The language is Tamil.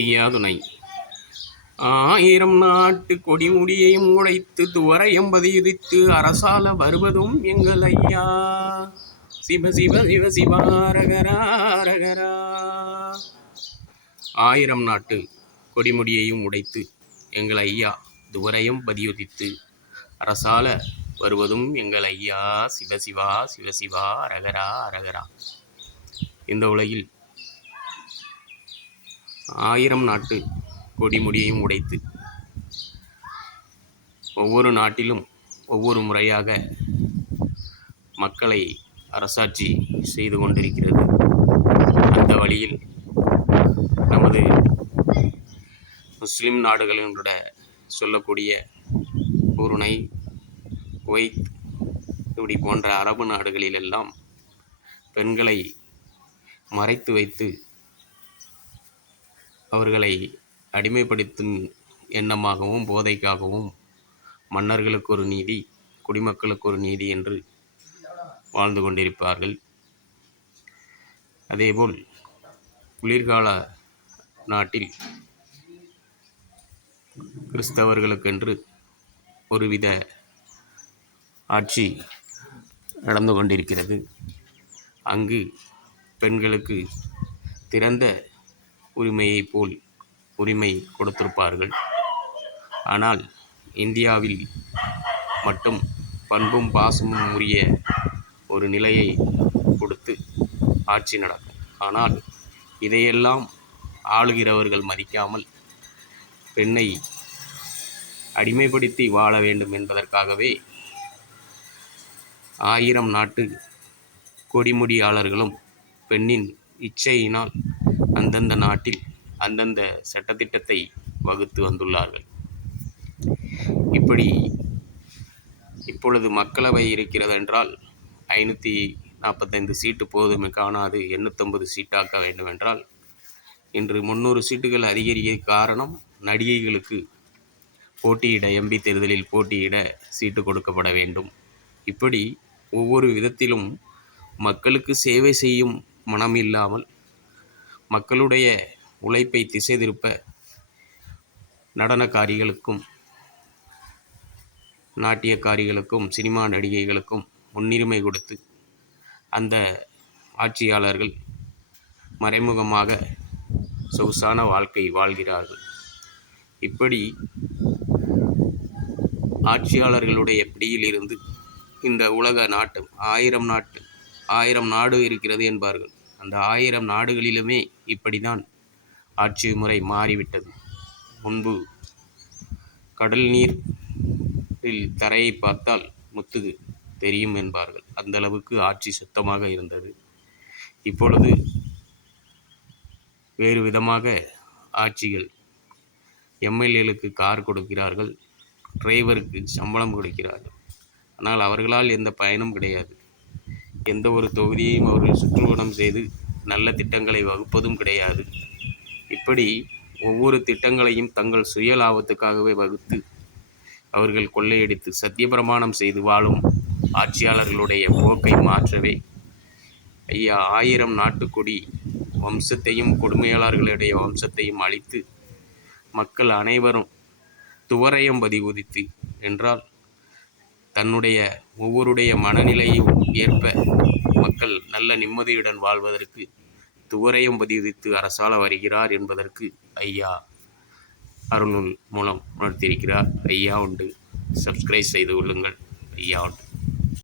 ஐயா துணை. ஆயிரம் நாட்டு கொடிமுடியையும் உடைத்து துவரையும் பதியுதித்து அரசால வருவதும் எங்கள் ஐயா. சிவ சிவ சிவ சிவாரகரா ரகரா. ஆயிரம் நாட்டு கொடிமுடியையும் உடைத்து எங்கள் ஐயா துவரையும் பதியுதித்து அரசால வருவதும் எங்கள் ஐயா. சிவசிவா சிவசிவா அரகரா அரகரா. இந்த உலகில் ஆயிரம் நாட்டு கொடிமுடியையும் உடைத்து ஒவ்வொரு நாட்டிலும் ஒவ்வொரு முறையாக மக்களை அரசாட்சி செய்து கொண்டிருக்கிறது. இந்த வழியில் நமது முஸ்லிம் நாடுகளினுடைய சொல்லக்கூடிய புருணை, குவைத் இப்படி போன்ற அரபு நாடுகளிலெல்லாம் பெண்களை மறைத்து வைத்து அவர்களை அடிமைப்படுத்தும் எண்ணமாகவும் போதைக்காகவும் மன்னர்களுக்கு ஒரு நீதி, குடிமக்களுக்கு ஒரு நீதி என்று வாழ்ந்து கொண்டிருப்பார்கள். அதேபோல் குளிர்கால நாட்டில் கிறிஸ்தவர்களுக்கென்று ஒருவித ஆட்சி நடந்து கொண்டிருக்கிறது. அங்கு பெண்களுக்கு திறந்த உரிமையை போல் உரிமை கொடுத்திருப்பார்கள். ஆனால் இந்தியாவில் மட்டும் பண்பும் பாசமும் உரிய ஒரு நிலையை கொடுத்து ஆட்சி நடக்கும். ஆனால் இதையெல்லாம் ஆளுகிறவர்கள் மதிக்காமல் பெண்ணை அடிமைப்படுத்தி வாழ வேண்டும் என்பதற்காகவே ஆயிரம் நாட்டு கொடிமுடியாளர்களும் பெண்ணின் இச்சையினால் அந்தந்த நாட்டில் அந்தந்த சட்டத்திட்டத்தை வகுத்து வந்துள்ளார்கள். இப்பொழுது மக்களவை இருக்கிறது என்றால் 545 சீட்டு போதும் காணாது 850 சீட்டாக்க வேண்டும் என்றால் இன்று 300 சீட்டுகள் அதிகரிக்க காரணம் நடிகைகளுக்கு போட்டியிட, எம்பி தேர்தலில் போட்டியிட சீட்டு கொடுக்கப்பட வேண்டும். இப்படி ஒவ்வொரு விதத்திலும் மக்களுக்கு சேவை செய்யும் மனம் இல்லாமல் மக்களுடைய உழைப்பை திசை திருப்ப நடனக்காரிகளுக்கும், நாட்டியக்காரிகளுக்கும், சினிமா நடிகைகளுக்கும் முன்னுரிமை கொடுத்து அந்த ஆட்சியாளர்கள் மறைமுகமாக சொகுசான வாழ்க்கை வாழ்கிறார்கள். இப்படி ஆட்சியாளர்களுடைய பிடியில் இருந்து இந்த உலக நாட்டு 1000 நாடு இருக்கிறது என்பார்கள். அந்த 1000 நாடுகளிலுமே இப்படிதான் ஆட்சி முறை மாறிவிட்டது. முன்பு கடல் நீரில் தரையை பார்த்தால் முத்து தெரியும் என்பார்கள். அந்த அளவுக்கு ஆட்சி சுத்தமாக இருந்தது. இப்பொழுது வேறு விதமாக ஆட்சிகள். எம்எல்ஏலுக்கு கார் கொடுக்கிறார்கள், டிரைவருக்கு சம்பளம் கொடுக்கிறார்கள். ஆனால் அவர்களால் எந்த பயனும் கிடையாது. எந்த ஒரு தொகுதியையும் அவர்கள் சுற்றுவனம் செய்து நல்ல திட்டங்களை வகுப்பதும் கிடையாது. இப்படி ஒவ்வொரு திட்டங்களையும் தங்கள் சுய லாபத்துக்காகவே வகுத்து அவர்கள் கொள்ளையடித்து சத்தியப்பிரமாணம் செய்து வாழும் ஆட்சியாளர்களுடைய போக்கை மாற்றவே ஐயா 1000 நாட்டுக்கொடி வம்சத்தையும் கொடுமையாளர்களுடைய வம்சத்தையும் அழித்து மக்கள் அனைவரும் துவரையும் பதிவுதித்து என்றால் தன்னுடைய ஒவ்வொருடைய மனநிலையும் ஏற்ப மக்கள் நல்ல நிம்மதியுடன் வாழ்வதற்கு துவரையும் பதிவித்து அரசால வருகிறார் என்பதற்கு ஐயா அருள்நூல் மூலம் உணர்த்தியிருக்கிறார். ஐயா உண்டு. சப்ஸ்கிரைப் செய்து கொள்ளுங்கள். ஐயா உண்டு.